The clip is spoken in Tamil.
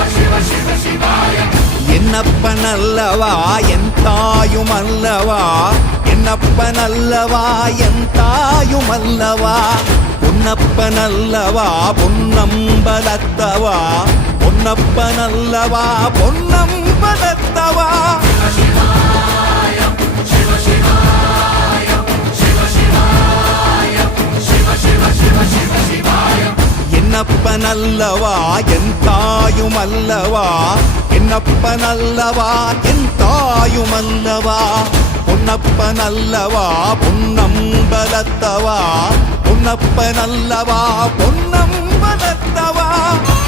என்னப்பனல்லவா என் தாயுமல்லவா, என்னப்பனல்லவா என் தாயுமல்லவா, பொன்னப்பனல்லவா பொன்னம்பலத்தவா, பொன்னப்பனல்லவா பொன்னம்பலத்தவா. என்னப்பனல்லவா என் தாயுமல்லவா, என்னப்பனல்லவா என் தாயுமல்லவா, பொன்னப்பனல்லவா பொன்னம்பலத்தவா, பொன்னப்பனல்லவா பொன்னம்பலத்தவா.